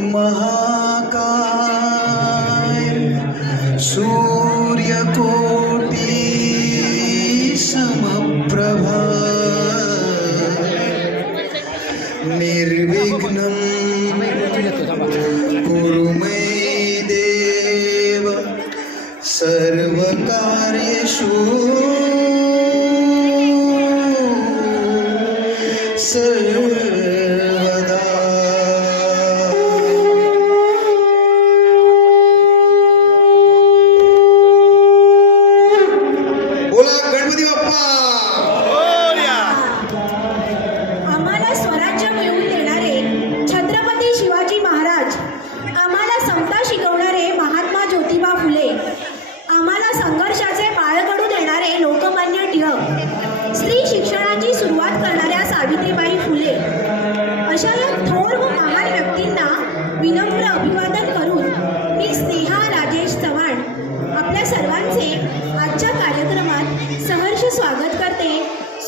महाकाय सूर्यकोटि समप्रभा निर्विघ्नं कुरु मे देव सर्वकार्येषु सर्वदा। बोला गणपती बाप्पा। आम्हाला स्वराज्य मिळवून देणारे छत्रपती शिवाजी महाराज, आम्हाला समता शिकवणारे महात्मा ज्योतिबा फुले, आम्हाला संघर्षाचे बाळकडू देणारे लोकमान्य टिळक, स्त्री शिक्षणाची सुरुवात करणाऱ्या सावित्रीबाई फुले, अशा या थोर व महान व्यक्तींना विनम्र अभिवादन करून मी स्नेहा राजेश चव्हाण आपल्या सर्वांचे आजच्या कार्यक्रमात सहर्ष स्वागत करते।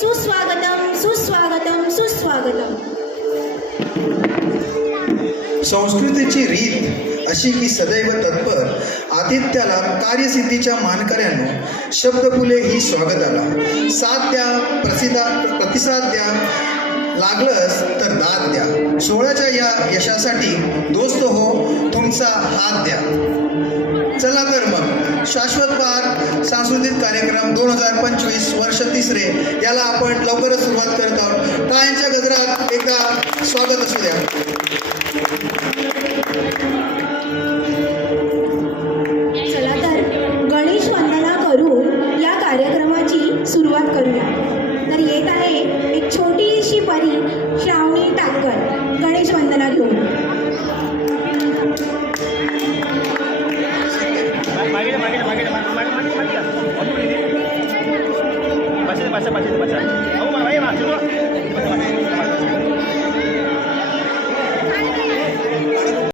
सुस्वागतम सुस्वागतम सुस्वागतम। संस्कृतीची रीत अशी की सदैव तत्पर आतिथ्याला कार्यसिद्धीच्या मानकऱ्यांनो शब्द फुले ही स्वागताला। साथ द्या, प्रतिसाद द्या, लागलंच तर दाद द्या। सोहळ्याच्या या यशासाठी दोस्त हो तुमचा हात द्या। चला तर मग शाश्वत पार सांस्कृतिक कार्यक्रम 2025 वर्ष 3 याला आपण लवकरच सुरुवात करत आहोत। टाळ्यांच्या गजरात एकदा स्वागत असू द्या। चला तर गणेश वंदना करून या कार्यक्रमाची सुरुवात करूया। तर येत आहे एक छोटीशी परी श्रावणी टांकर गणेश वंदना घेऊन। मागे